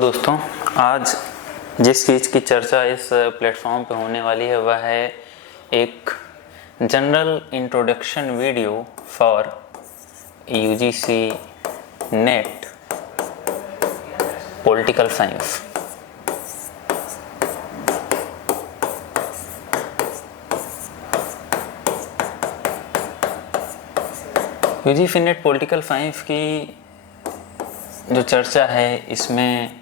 दोस्तों, आज जिस चीज़ की चर्चा इस प्लेटफॉर्म पे होने वाली है वह है एक general introduction video for UGC net political science. UGC net political science की जो चर्चा है इसमें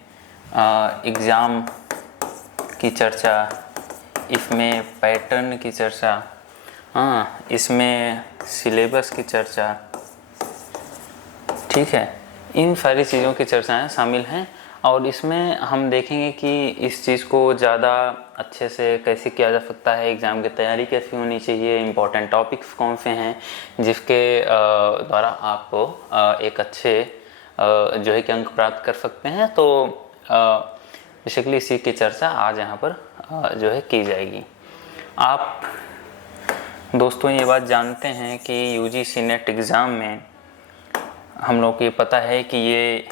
एग्ज़ाम की चर्चा, इसमें पैटर्न की चर्चा, इसमें सिलेबस की चर्चा, ठीक है, इन सारी चीज़ों की चर्चाएं शामिल हैं। और इसमें हम देखेंगे कि इस चीज़ को ज़्यादा अच्छे से कैसे किया जा सकता है, एग्ज़ाम की तैयारी कैसी होनी चाहिए, इम्पोर्टेंट टॉपिक्स कौन से हैं जिसके द्वारा आप एक अच्छे जो है कि अंक प्राप्त कर सकते हैं। तो बेसिकली इसी की चर्चा आज यहाँ पर जो है की जाएगी। आप दोस्तों ये बात जानते हैं कि यूजीसी नेट एग्ज़ाम में हम लोग को ये पता है कि ये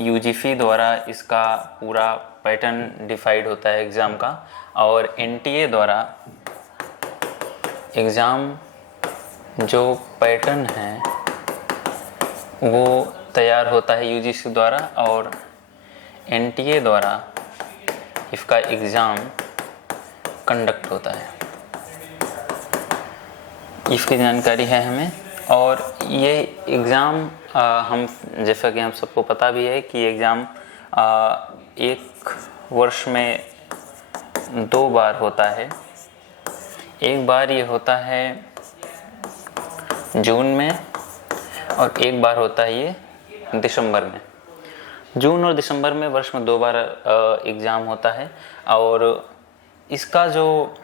यूजीसी द्वारा इसका पूरा पैटर्न डिसाइड होता है एग्ज़ाम का, और एनटीए द्वारा एग्ज़ाम जो पैटर्न है वो तैयार होता है यूजीसी द्वारा, और एनटीए द्वारा इसका एग्ज़ाम कंडक्ट होता है। इसकी जानकारी है हमें। और ये एग्ज़ाम हम जैसा कि हम सबको पता भी है कि एग्ज़ाम एक वर्ष में 2 बार होता है। एक बार ये होता है जून में और एक बार होता है ये दिसंबर में। जून और दिसंबर में वर्ष में 2 बार एग्ज़ाम होता है। और इसका जो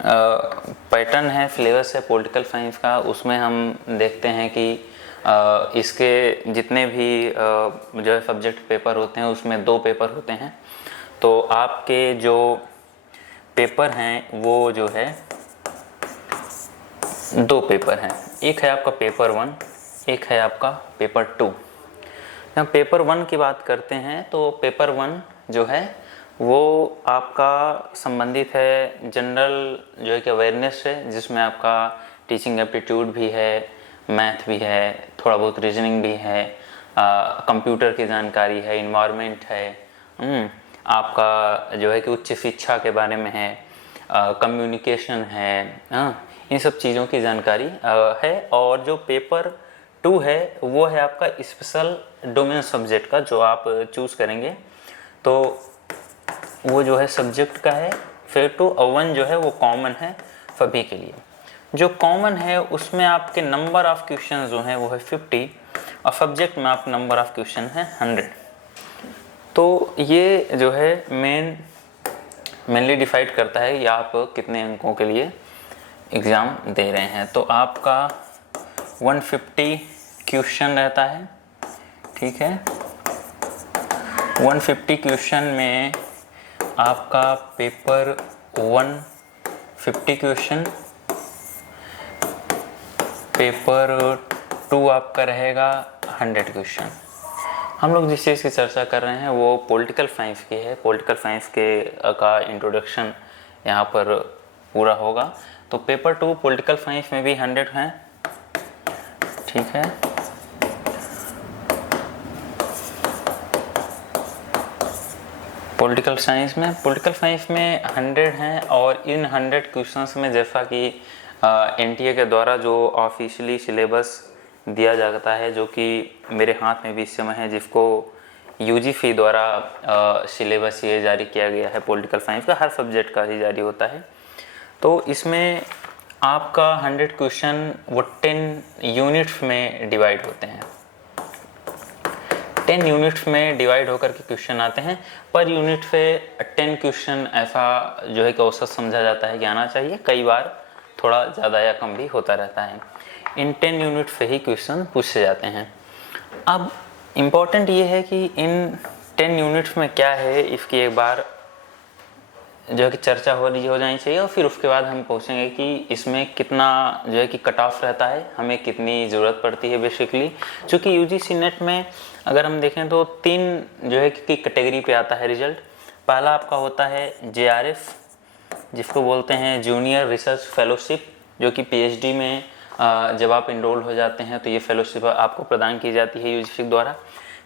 पैटर्न है, सिलेबस है पॉलिटिकल साइंस का, उसमें हम देखते हैं कि इसके जितने भी जो है सब्जेक्ट पेपर होते हैं उसमें 2 पेपर होते हैं। तो आपके जो पेपर हैं वो जो है 2 पेपर हैं। एक है आपका पेपर 1, एक है आपका पेपर 2। जब पेपर 1 की बात करते हैं तो पेपर 1 जो है वो आपका संबंधित है जनरल जो है कि अवेयरनेस है, जिसमें आपका टीचिंग एप्टीट्यूड भी है, मैथ भी है, थोड़ा बहुत रीजनिंग भी है, कंप्यूटर की जानकारी है, इन्वायरमेंट है, आपका जो है कि उच्च शिक्षा के बारे में है, कम्युनिकेशन है, इन सब चीज़ों की जानकारी है। और जो पेपर 2 है वो है आपका स्पेशल डोमेन सब्जेक्ट का, जो आप चूज़ करेंगे तो वो जो है सब्जेक्ट का है। फिर 2 और 1 जो है वो कॉमन है सभी के लिए। जो कॉमन है उसमें आपके नंबर ऑफ़ क्वेश्चन जो हैं वो है 50, और सब्जेक्ट में आप नंबर ऑफ़ क्वेश्चन है 100। तो ये जो है मेनली डिसाइड करता है कि आप कितने अंकों के लिए एग्ज़ाम दे रहे हैं। तो आपका 150 क्वेश्चन रहता है, ठीक है। 150 क्वेश्चन में आपका पेपर 1 50 क्वेश्चन, पेपर 2 आपका रहेगा 100 क्वेश्चन। हम लोग जिस चीज़ की चर्चा कर रहे हैं वो पॉलिटिकल साइंस की है। पॉलिटिकल साइंस के का इंट्रोडक्शन यहाँ पर पूरा होगा। तो पेपर 2 पॉलिटिकल साइंस में भी 100 हैं, ठीक है। पॉलिटिकल साइंस में 100 हैं। और इन 100 क्वेश्चंस में जैसा कि एनटीए के द्वारा जो ऑफिशियली सिलेबस दिया जाता है, जो कि मेरे हाथ में भी इस समय है, जिसको यूजीसी द्वारा सिलेबस ये जारी किया गया है पॉलिटिकल साइंस का, हर सब्जेक्ट का ही जारी होता है। तो इसमें आपका 100 क्वेश्चन वो 10 यूनिट्स में डिवाइड होते हैं। 10 यूनिट्स में डिवाइड होकर के क्वेश्चन आते हैं। पर यूनिट से 10 क्वेश्चन ऐसा जो है कि औसत समझा जाता है कि आना चाहिए। कई बार थोड़ा ज़्यादा या कम भी होता रहता है। इन 10 यूनिट से ही क्वेश्चन पूछे जाते हैं। अब इम्पॉर्टेंट ये है कि इन 10 यूनिट्स में क्या है, इसकी एक बार जो है कि चर्चा हो जानी चाहिए, और फिर उसके बाद हम पूछेंगे कि इसमें कितना जो है कि कट ऑफ रहता है, हमें कितनी ज़रूरत पड़ती है बेसिकली। चूँकि यूजीसी नेट में अगर हम देखें तो 3 जो है कि कैटेगरी पे आता है रिजल्ट। पहला आपका होता है जेआरएफ, जिसको बोलते हैं जूनियर रिसर्च फेलोशिप, जो कि पीएचडी में जब आप इनरोल हो जाते हैं तो ये फेलोशिप आपको प्रदान की जाती है यूजीसी द्वारा।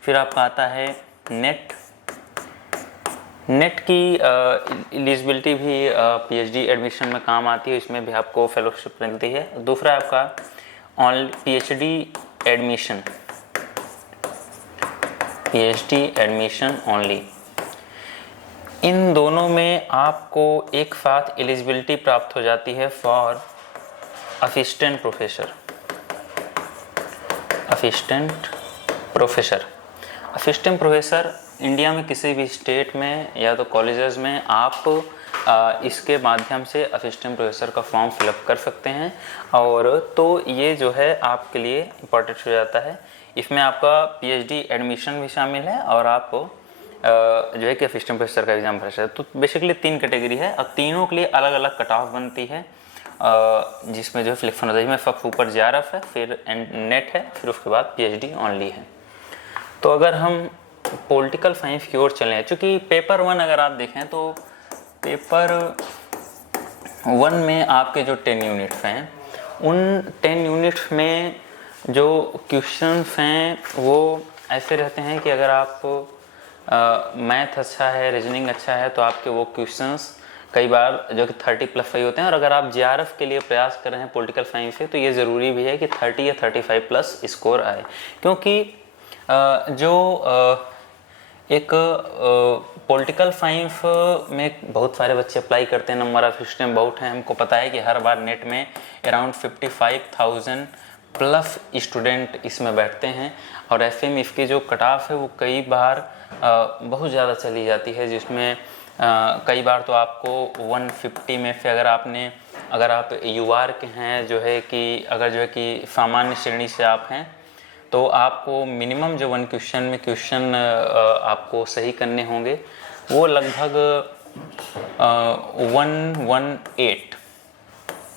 फिर आपका आता है नेट। नेट की एलिजिबिलिटी भी पीएचडी एडमिशन में काम आती है, इसमें भी आपको फेलोशिप मिलती है। दूसरा आपका PhD admission, PhD admission only. इन दोनों में आपको एक साथ एलिजिबिलिटी प्राप्त हो जाती है for assistant professor. Assistant professor, assistant professor India में किसी भी स्टेट में या तो कॉलेजेस में आप इसके माध्यम से असिस्टेंट प्रोफेसर का फॉर्म फिलअप कर सकते हैं। और तो ये जो है आपके लिए इम्पोर्टेंट हो जाता है। इसमें आपका पीएचडी एडमिशन भी शामिल है और आप जो है कि असिस्टेंट प्रोफेसर का एग्जाम भर सकते हैं। तो बेसिकली 3 कैटेगरी है और तीनों के लिए अलग अलग कट ऑफ बनती है, जिसमें जो है सिलेक्शन होता है। इसमें सबसे ऊपर जेआरएफ है, फिर नेट है, फिर उसके बाद पीएचडी ओनली है। तो अगर हम पॉलिटिकल साइंस की ओर चलें, चूँकि पेपर 1 अगर आप देखें तो पेपर 1 में आपके जो 10 यूनिट्स हैं, उन 10 यूनिट्स में जो क्वेश्चंस हैं वो ऐसे रहते हैं कि अगर आप मैथ अच्छा है, रीजनिंग अच्छा है, तो आपके वो क्वेश्चंस कई बार जो कि 30+5 होते हैं। और अगर आप जेआरएफ के लिए प्रयास कर रहे हैं पॉलिटिकल साइंस से, तो ये ज़रूरी भी है कि 30 या 35+ स्कोर आए, क्योंकि एक पॉलिटिकल साइंस में बहुत सारे बच्चे अप्लाई करते हैं, नंबर ऑफ स्टूडेंट बहुत हैं। हमको पता है कि हर बार नेट में अराउंड 55,000+ स्टूडेंट इसमें बैठते हैं, और ऐसे में इसकी जो कट ऑफ है वो कई बार बहुत ज़्यादा चली जाती है, जिसमें कई बार तो आपको 150 में से अगर आप यूआर के हैं, जो है कि अगर जो है कि सामान्य श्रेणी से आप हैं, तो आपको मिनिमम जो 1 क्वेश्चन में क्वेश्चन आपको सही करने होंगे वो लगभग 118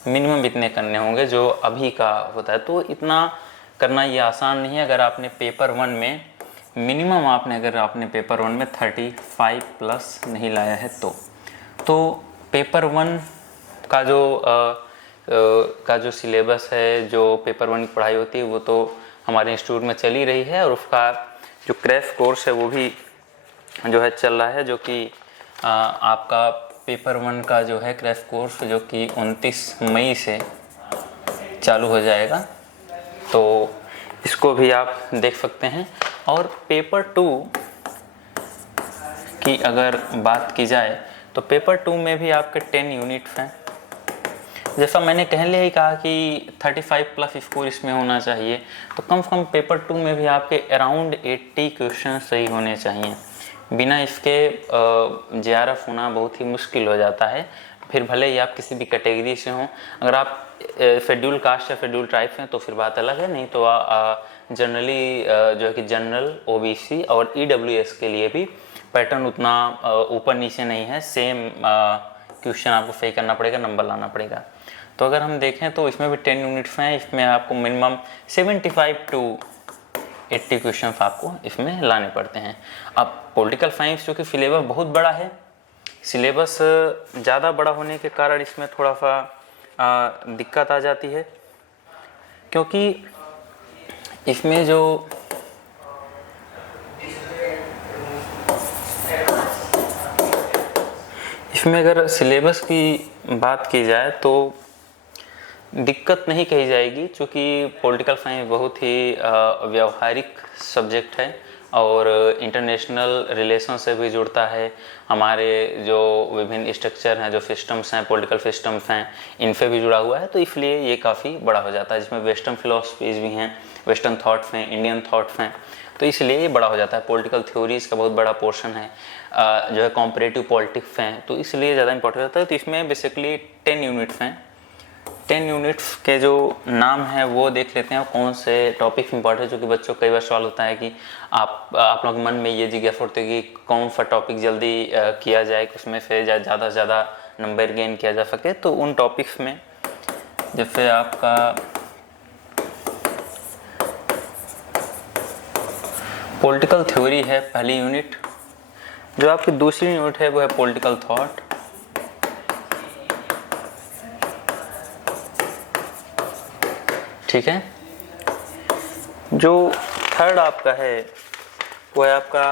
मिनिमम इतने करने होंगे जो अभी का होता है। तो इतना करना ये आसान नहीं है। अगर आपने पेपर 1 में मिनिमम अगर आपने पेपर 1 में 35+ नहीं लाया है तो पेपर 1 का जो सिलेबस है, जो पेपर 1 की पढ़ाई होती है, वो तो हमारे इंस्टीट्यूट में चल ही रही है, और उसका जो क्रैश कोर्स है वो भी जो है चल रहा है, जो कि आपका पेपर 1 का जो है क्रैश कोर्स जो कि 29 मई से चालू हो जाएगा, तो इसको भी आप देख सकते हैं। और पेपर 2 की अगर बात की जाए तो पेपर 2 में भी आपके 10 यूनिट्स हैं। जैसा मैंने पहले ही कहा कि 35+ स्कोर इसमें होना चाहिए, तो कम से कम पेपर 2 में भी आपके अराउंड 80 क्वेश्चन सही होने चाहिए। बिना इसके जेआरएफ होना बहुत ही मुश्किल हो जाता है। फिर भले ही आप किसी भी कैटेगरी से हों, अगर आप शेड्यूल कास्ट या शेड्यूल ट्राइब हैं तो फिर बात अलग है, नहीं तो जनरली जो है कि जनरल, ओबीसी और ईडब्ल्यूएस के लिए भी पैटर्न उतना ऊपर नीचे नहीं है। सेम क्वेश्चन आपको सही करना पड़ेगा, नंबर लाना पड़ेगा। तो अगर हम देखें तो इसमें भी 10 यूनिट्स हैं, इसमें आपको मिनिमम 75 to 80 क्वेश्चन आपको इसमें लाने पड़ते हैं। अब पॉलिटिकल साइंस जो कि सिलेबस बहुत बड़ा है, सिलेबस ज़्यादा बड़ा होने के कारण इसमें थोड़ा सा दिक्कत आ जाती है, क्योंकि इसमें जो इसमें अगर सिलेबस की बात की जाए तो दिक्कत नहीं कही जाएगी, क्योंकि पॉलिटिकल साइंस बहुत ही व्यावहारिक सब्जेक्ट है और इंटरनेशनल रिलेशन से भी जुड़ता है। हमारे जो विभिन्न स्ट्रक्चर हैं, जो सिस्टम्स हैं, पॉलिटिकल सिस्टम्स हैं, इनसे भी जुड़ा हुआ है, तो इसलिए ये काफ़ी बड़ा हो जाता है, जिसमें वेस्टर्न फिलोसफीज भी हैं, वेस्टर्न थॉट्स हैं, इंडियन थॉट्स हैं, तो इसलिए ये बड़ा हो जाता है। पॉलिटिकल थ्योरीज का बहुत बड़ा पोर्शन है, जो है कॉम्परेटिव पॉलिटिक्स हैं, तो इसलिए ज़्यादा इंपॉर्टेंट होता है। तो इसमें बेसिकली 10 यूनिट्स हैं, 10 यूनिट्स के जो नाम है वो देख लेते हैं और कौन से टॉपिक इंपॉर्टेंट है, जो कि बच्चों को कई बार सवाल होता है कि आप लोग मन में ये जिज्ञासा होती है कि कौन सा टॉपिक जल्दी किया जाए कि उसमें से ज़्यादा से ज़्यादा नंबर गेन किया जा सके। तो उन टॉपिक्स में जैसे आपका पॉलिटिकल थ्योरी है पहली यूनिट, जो आपकी दूसरी यूनिट है वो है पॉलिटिकल थॉट, ठीक है। जो थर्ड आपका है वो है आपका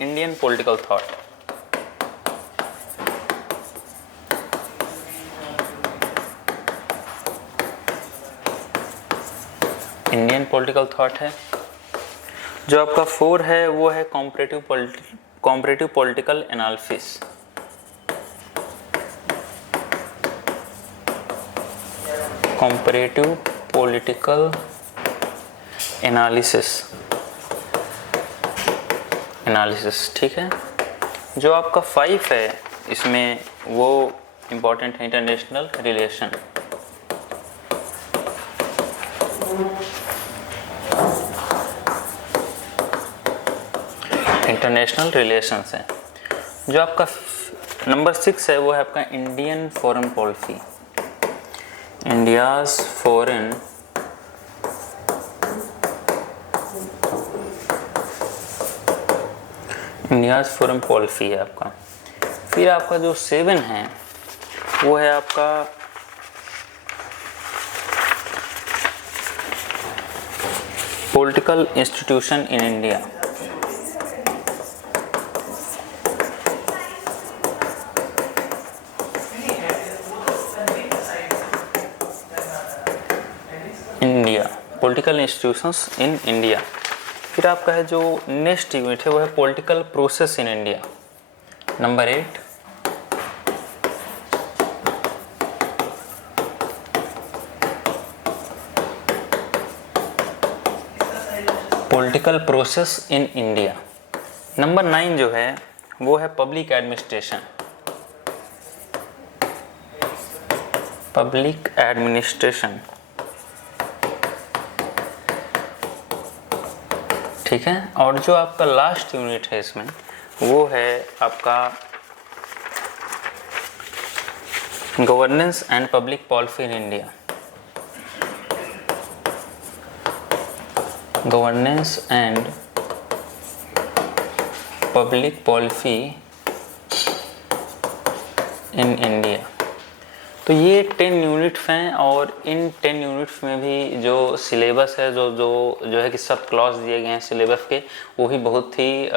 Indian political thought, Indian political thought है। जो आपका 4 है वो है comparative political analysis, comparative political analysis, ठीक है। जो आपका 5 है इसमें वो इम्पोर्टेंट है इंटरनेशनल रिलेशन, इंटरनेशनल रिलेशंस है। जो आपका नंबर 6 है वो है आपका Indian foreign policy, India's foreign policy है आपका। फिर आपका जो 7 है वो है आपका political institution in India, political institutions in India. फिर आपका है जो नेक्स्ट यूनिट है वो है political process in India, number 8। Political process in India. Number 9 जो है वो है पब्लिक एडमिनिस्ट्रेशन, ठीक है। और जो आपका लास्ट यूनिट है इसमें वो है आपका governance and public policy in India, governance and public policy in India. तो ये 10 यूनिट्स हैं और इन 10 यूनिट्स में भी जो सिलेबस है जो है कि सब क्लॉज दिए गए हैं सिलेबस के, वो भी बहुत ही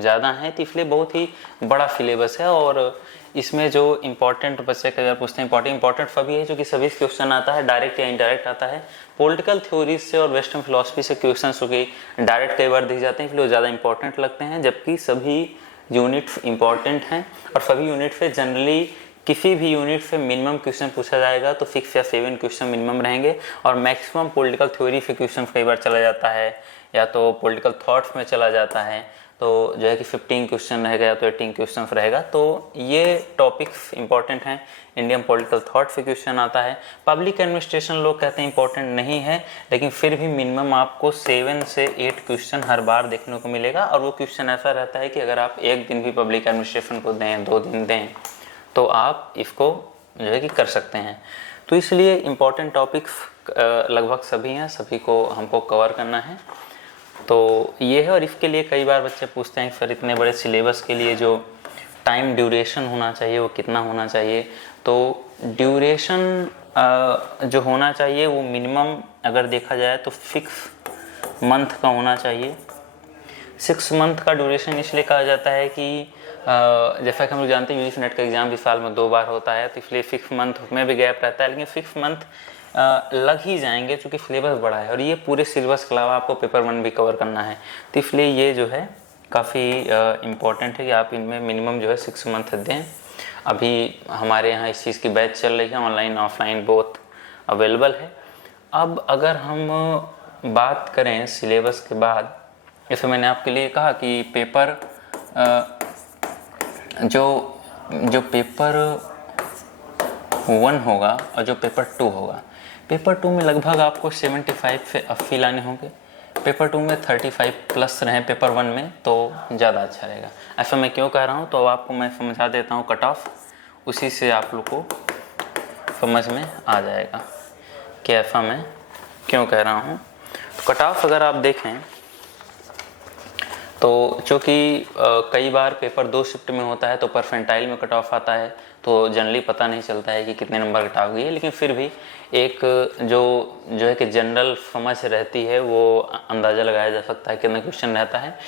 ज़्यादा हैं। तो इसलिए बहुत ही बड़ा सिलेबस है और इसमें जो इम्पोर्टेंट बच्चे कई बार पूछते हैं इम्पोर्टेंट सभी है, जो कि सभी क्वेश्चन आता है डायरेक्ट या इनडायरेक्ट आता है। पॉलिटिकल थ्योरीज से और वेस्टर्न फिलोसफी से क्वेश्चन जो कि डायरेक्ट कई बार दिख जाते हैं, इसलिए वो ज़्यादा इंपॉर्टेंट लगते हैं, जबकि सभी यूनिट इंपॉर्टेंट हैं और सभी यूनिट से जनरली किसी भी यूनिट से मिनिमम क्वेश्चन पूछा जाएगा तो 6 या 7 क्वेश्चन मिनिमम रहेंगे और मैक्सिमम पॉलिटिकल थ्योरी से क्वेश्चन कई बार चला जाता है या तो पॉलिटिकल थॉट्स में चला जाता है, तो जो है कि 15 क्वेश्चन रहेगा या तो 18 क्वेश्चन रहेगा। तो ये टॉपिक्स इंपॉर्टेंट हैं। इंडियन पॉलिटिकल थॉट से क्वेश्चन आता है। पब्लिक एडमिनिस्ट्रेशन लोग कहते हैं इंपॉर्टेंट नहीं है, लेकिन फिर भी मिनिमम आपको 7 से 8 क्वेश्चन हर बार देखने को मिलेगा और वो क्वेश्चन ऐसा रहता है कि अगर आप एक दिन भी पब्लिक एडमिनिस्ट्रेशन को दें, 2 दिन दें, तो आप इसको जो है कि कर सकते हैं। तो इसलिए इम्पॉर्टेंट टॉपिक्स लगभग सभी हैं, सभी को हमको कवर करना है। तो ये है। और इसके लिए कई बार बच्चे पूछते हैं सर इतने बड़े सिलेबस के लिए जो टाइम ड्यूरेशन होना चाहिए वो कितना होना चाहिए। तो ड्यूरेशन जो होना चाहिए वो मिनिमम अगर देखा जाए तो 6 मंथ का होना चाहिए। 6 मंथ का ड्यूरेशन इसलिए कहा जाता है कि जैसा कि हम लोग जानते हैं यूजीसी नेट का एग्ज़ाम भी साल में 2 बार होता है, तो इसलिए 6 मंथ में भी गैप रहता है, लेकिन 6 मंथ लग ही जाएंगे क्योंकि सिलेबस बड़ा है और ये पूरे सिलेबस के अलावा आपको पेपर 1 भी कवर करना है। तो इसलिए ये जो है काफ़ी इम्पोर्टेंट है कि आप इनमें मिनिमम जो है 6 मंथ दें। अभी हमारे यहाँ इस चीज़ की बैच चल रही है, ऑनलाइन ऑफलाइन बोथ अवेलेबल है। अब अगर हम बात करें सिलेबस के बाद, जैसे मैंने आपके लिए कहा कि पेपर जो पेपर 1 होगा और जो पेपर 2 होगा, पेपर 2 में लगभग आपको 75 FE लाने होंगे, पेपर 2 में 35 प्लस रहें पेपर 1 में तो ज़्यादा अच्छा रहेगा। ऐसा मैं क्यों कह रहा हूँ, तो आपको मैं समझा देता हूँ कट ऑफ, उसी से आप लोग को समझ में आ जाएगा कि ऐसा मैं क्यों कह रहा हूँ। तो कट ऑफ अगर आप देखें तो चूँकि कई बार पेपर 2 शिफ्ट में होता है तो परसेंटाइल में कट ऑफ आता है, तो जनरली पता नहीं चलता है कि कितने नंबर कट ऑफ गई है, लेकिन फिर भी एक जो है कि जनरल समझ रहती है, वो अंदाज़ा लगाया जा सकता है कितना क्वेश्चन रहता है।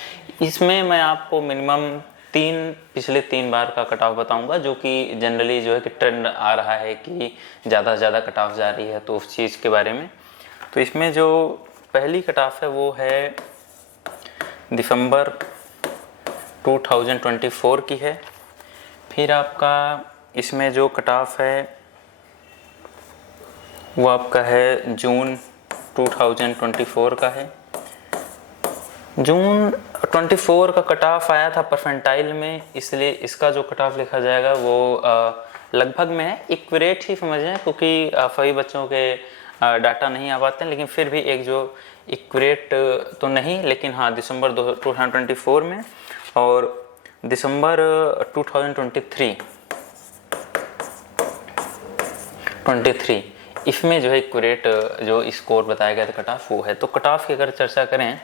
इसमें मैं आपको मिनिमम पिछले 3 बार का कट ऑफ बताऊंगा, जो कि जनरली जो है कि ट्रेंड आ रहा है कि ज़्यादा से ज़्यादा कट ऑफ जा रही है, तो उस चीज़ के बारे में। तो इसमें जो पहली कट ऑफ है वो है दिसंबर 2024 की है। फिर आपका इसमें जो कट ऑफ है वो आपका है जून 2024 का है। जून 24 का कट ऑफ आया था परसेंटाइल में, इसलिए इसका जो कट ऑफ लिखा जाएगा वो लगभग में है, इक्विरेट ही समझें, क्योंकि सभी बच्चों के डाटा नहीं आ पाते हैं, लेकिन फिर भी एक जो इक्विरेट तो नहीं, लेकिन हाँ दिसंबर 2024 में और दिसंबर 2023 इसमें जो है इक्विरेट जो स्कोर बताया गया था कट ऑफ वो है। तो कट ऑफ की अगर चर्चा करें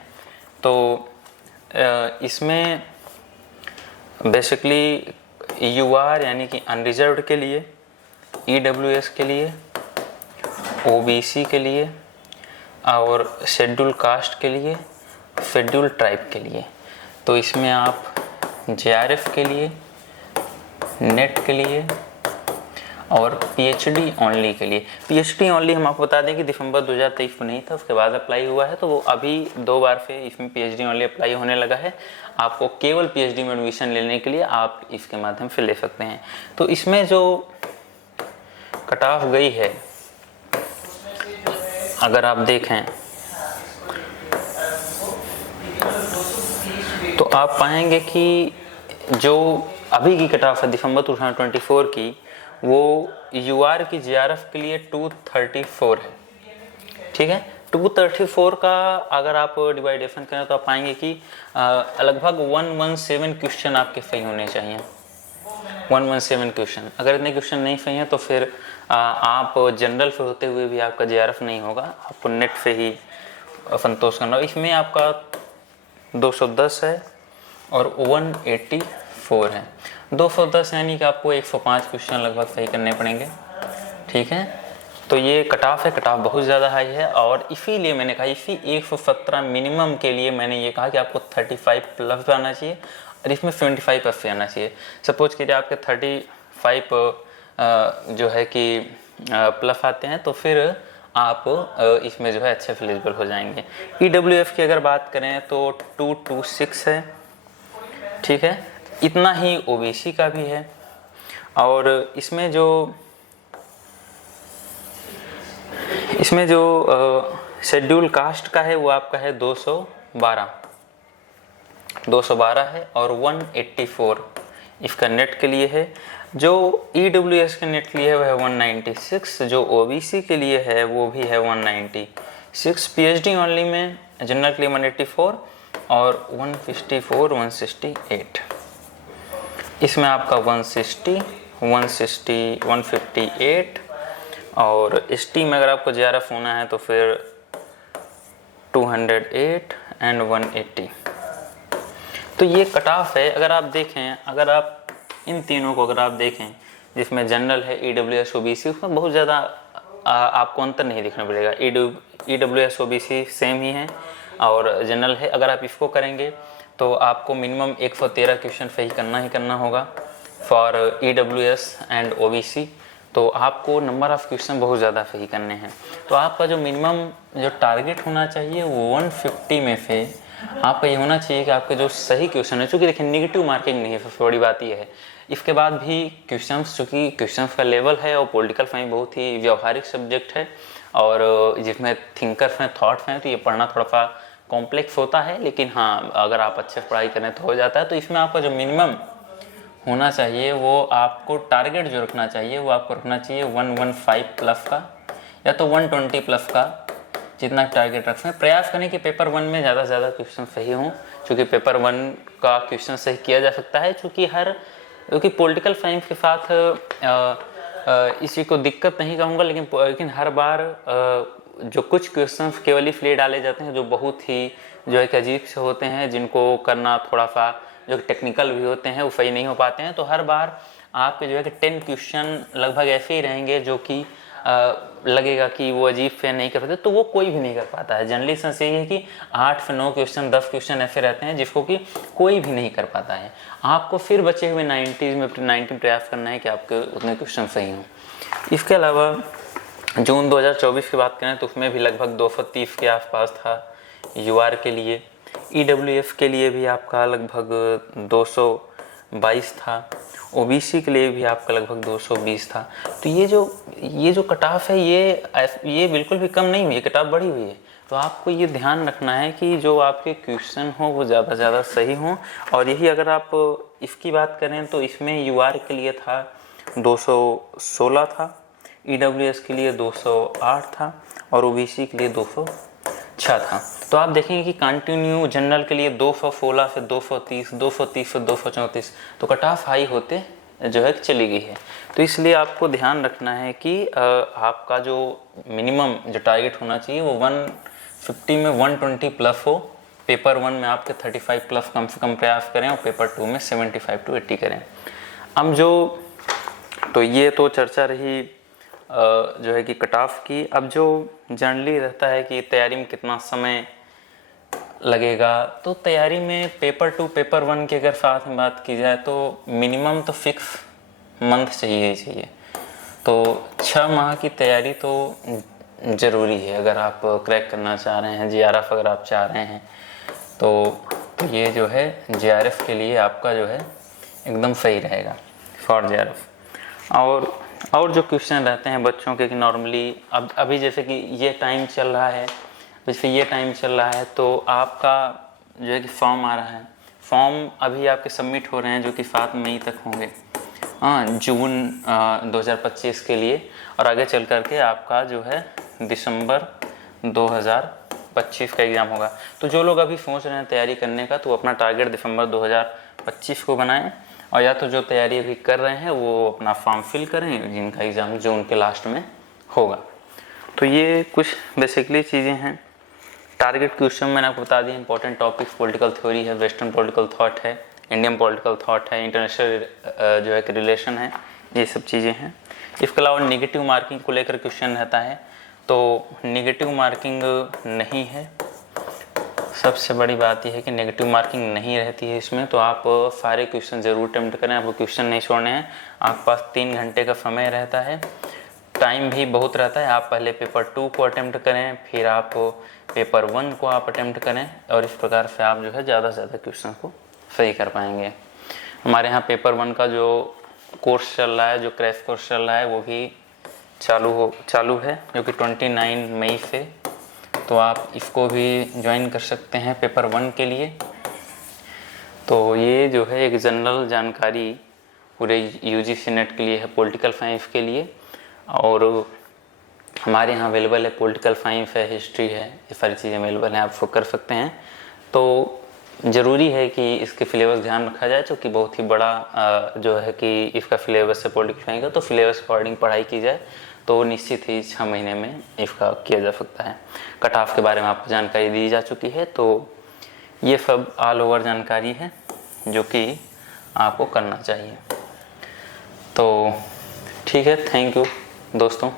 तो इसमें बेसिकली UR यानी कि अनरिजर्व्ड के लिए, EWS के लिए, OBC के लिए और शेड्यूल कास्ट के लिए, शेड्यूल ट्राइब के लिए। तो इसमें आप JRF के लिए, नेट के लिए और PhD ओनली के लिए। PhD ओनली हम आपको बता दें कि दिसंबर 2023 को नहीं था, उसके बाद अप्लाई हुआ है, तो वो अभी 2 बार से इसमें PhD ओनली अप्लाई होने लगा है। आपको केवल PhD में एडमिशन लेने के लिए आप इसके माध्यम से ले सकते हैं। तो इसमें जो कट ऑफ गई है अगर आप देखें तो आप पाएंगे कि जो अभी की कट ऑफ है दिसंबर 2024 की, वो UR की JRF के लिए 234 है। ठीक है, 234 का अगर आप डिवाइडेशन करें तो आप पाएंगे कि लगभग 117 क्वेश्चन आपके सही होने चाहिए। 117 क्वेश्चन, अगर इतने क्वेश्चन नहीं सही हैं तो फिर आप जनरल से होते हुए भी आपका JRF नहीं होगा, आपको नेट से ही संतोष करना। इसमें आपका 210 है और 184 है। 210 यानी कि आपको 105 क्वेश्चन लगभग सही करने पड़ेंगे। ठीक है, तो ये कट ऑफ है, कट ऑफ बहुत ज़्यादा हाई है और इसीलिए मैंने कहा इसी 117 मिनिमम के लिए मैंने ये कहा कि आपको 35 प्लस आना चाहिए और इसमें 75 प्लस आना चाहिए। सपोज कीजिए आपके 35 जो है कि प्लस आते हैं तो फिर आप इसमें जो है अच्छे से एलिजिबल हो जाएंगे। EWF की अगर बात करें तो 226 है। ठीक है, इतना ही OBC का भी है और इसमें जो शेड्यूल कास्ट का है वो आपका है 212 है और 184 इसका नेट के लिए है। जो EWS के नेट के लिए है वह है 196, जो OBC के लिए है वो भी है 196। PhD ओनली में जनरल के लिए 184 और 154 168। इसमें आपका 160 160 158 और ST में अगर आपको JRF होना है तो फिर 208 एंड 180। तो ये कट ऑफ है। अगर आप देखें, अगर आप इन तीनों को अगर आप देखें, जिसमें जनरल है EWS OBC, उसमें बहुत ज़्यादा आपको अंतर नहीं दिखने पड़ेगा। EWS OBC सेम ही है और जनरल है। अगर आप इसको करेंगे तो आपको मिनिमम 113 क्वेश्चन सही करना ही करना होगा फॉर EWS एंड OBC। तो आपको नंबर ऑफ़ क्वेश्चन बहुत ज़्यादा सही करने हैं। तो आपका जो मिनिमम जो टारगेट होना चाहिए वो 150 में से आपका ये होना चाहिए कि आपके जो सही क्वेश्चन है, चूँकि देखिए नेगेटिव मार्किंग नहीं है, सबसे बड़ी बात ये है। इसके बाद भी क्वेश्चंस, चूँकि क्वेश्चंस का लेवल है और पॉलिटिकल साइंस बहुत ही व्यवहारिक सब्जेक्ट है और जिसमें थिंकर्स हैं, थॉट्स हैं, तो ये पढ़ना थोड़ा सा कॉम्प्लेक्स होता है। लेकिन हाँ, अगर आप अच्छे पढ़ाई करें तो हो जाता है। तो इसमें आपका जो मिनिमम होना चाहिए वो आपको टारगेट जो रखना चाहिए वो आपको रखना चाहिए 115 प्लस का या तो 120 प्लस का, जितना टारगेट रख सकते हैं। प्रयास करें कि पेपर 1 में ज़्यादा से ज़्यादा क्वेश्चन सही हों, क्योंकि पेपर 1 का क्वेश्चन सही किया जा सकता है, क्योंकि पॉलिटिकल साइंस के साथ इसी को दिक्कत नहीं कहूँगा, लेकिन हर बार जो कुछ क्वेश्चंस केवल इसलिए डाले जाते हैं जो बहुत ही जो है कि अजीब से होते हैं, जिनको करना थोड़ा सा जो टेक्निकल भी होते हैं वो सही नहीं हो पाते हैं। तो हर बार आपके जो है कि 10 क्वेश्चन लगभग ऐसे ही रहेंगे जो कि लगेगा कि वो अजीब से नहीं कर सकते, तो वो कोई भी नहीं कर पाता है। जनरली सेंस यही है कि 8 से 9 क्वेश्चन 10 क्वेश्चन ऐसे रहते हैं जिसको कि कोई भी नहीं कर पाता है। आपको फिर बचे हुए 90 प्रयास करना है कि आपके उतने क्वेश्चन सही हों। इसके अलावा जून 2024 की बात करें तो उसमें भी लगभग 230 के आसपास था यूआर के लिए। ईडब्ल्यूएफ के लिए भी आपका लगभग 222 था। ओबीसी के लिए भी आपका लगभग 220 था। तो ये जो कट ऑफ है ये बिल्कुल भी कम नहीं हुई है, कट ऑफ बढ़ी हुई है। तो आपको ये ध्यान रखना है कि जो आपके क्वेश्चन हो वो ज़्यादा से ज़्यादा सही हों। और यही अगर आप इसकी बात करें तो इसमें यूआर के लिए था 216 था, ईडब्ल्यूएस के लिए 208 था और ओबीसी के लिए 206 था। तो आप देखेंगे कि कंटिन्यू जनरल के लिए 216 से 230, 230 से 234, तो कट ऑफ हाई होते जो है चली गई है। तो इसलिए आपको ध्यान रखना है कि आपका जो मिनिमम जो टारगेट होना चाहिए वो 150 में 120 प्लस हो। पेपर 1 में आपके 35 प्लस कम से कम प्रयास करें और पेपर 2 में 75 to 80 करें। अब तो ये तो चर्चा रही जो है कि कट ऑफ की। अब जो जनरली रहता है कि तैयारी में कितना समय लगेगा, तो तैयारी में पेपर 2 पेपर 1 के अगर साथ में बात की जाए तो मिनिमम तो फिक्स मंथ चाहिए ही चाहिए। तो 6 माह की तैयारी तो ज़रूरी है अगर आप क्रैक करना चाह रहे हैं, जीआरएफ अगर आप चाह रहे हैं तो ये जो है जीआरएफ के लिए आपका जो है एकदम सही रहेगा फॉर जीआरएफ। और जो क्वेश्चन रहते हैं बच्चों के कि नॉर्मली अभी जैसे कि ये टाइम चल रहा है, तो आपका जो है कि फॉर्म आ रहा है, फॉर्म अभी आपके सबमिट हो रहे हैं जो कि 7 मई तक होंगे, जून 2025 के लिए, और आगे चल करके आपका जो है दिसंबर 2025 का एग्ज़ाम होगा। तो जो लोग अभी सोच रहे हैं तैयारी करने का तो अपना टारगेट दिसंबर 2025 को बनाएं, और या तो जो तैयारी अभी कर रहे हैं वो अपना फॉर्म फिल करें जिनका एग्ज़ाम जून के लास्ट में होगा। तो ये कुछ बेसिकली चीज़ें हैं। टारगेट क्वेश्चन मैंने आपको बता दिया। इंपॉर्टेंट टॉपिक्स पॉलिटिकल थ्योरी है, वेस्टर्न पॉलिटिकल थॉट है, इंडियन पॉलिटिकल थॉट है, इंटरनेशनल जो है कि रिलेशन है, ये सब चीज़ें हैं। इसके अलावा नेगेटिव मार्किंग को लेकर क्वेश्चन रहता है, तो नेगेटिव मार्किंग नहीं है। सबसे बड़ी बात यह है कि नेगेटिव मार्किंग नहीं रहती है इसमें। तो आप सारे क्वेश्चन ज़रूर अटेम्प्ट करें, आपको क्वेश्चन नहीं छोड़ने हैं। आपके पास 3 घंटे का समय रहता है, टाइम भी बहुत रहता है। आप पहले पेपर 2 को अटेम्प्ट करें, फिर आप पेपर 1 को आप अटेम्प्ट करें, और इस प्रकार से आप जो है ज़्यादा से ज़्यादा क्वेश्चन को सही कर पाएंगे। हमारे यहाँ पेपर 1 का जो कोर्स चल रहा है, जो क्रैश कोर्स चल रहा है, वो भी चालू है जो कि 29 मई से। तो आप इसको भी ज्वाइन कर सकते हैं पेपर 1 के लिए। तो ये जो है एक जनरल जानकारी पूरे यूजीसी नेट के लिए है, पॉलिटिकल साइंस के लिए। और हमारे यहाँ अवेलेबल है पॉलिटिकल साइंस है, हिस्ट्री है, ये सारी चीज़ें अवेलेबल हैं, आप वो कर सकते हैं। तो ज़रूरी है कि इसके सिलेबस ध्यान रखा जाए, क्योंकि बहुत ही बड़ा जो है कि इसका सिलेबस है पॉलिटिकल साइंस का। तो सिलेबस अकॉर्डिंग पढ़ाई की जाए तो निश्चित ही 6 महीने में इसका किया जा सकता है। कट ऑफ के बारे में आपको जानकारी दी जा चुकी है। तो ये सब ऑल ओवर जानकारी है जो कि आपको करना चाहिए। तो ठीक है, थैंक यू दोस्तों।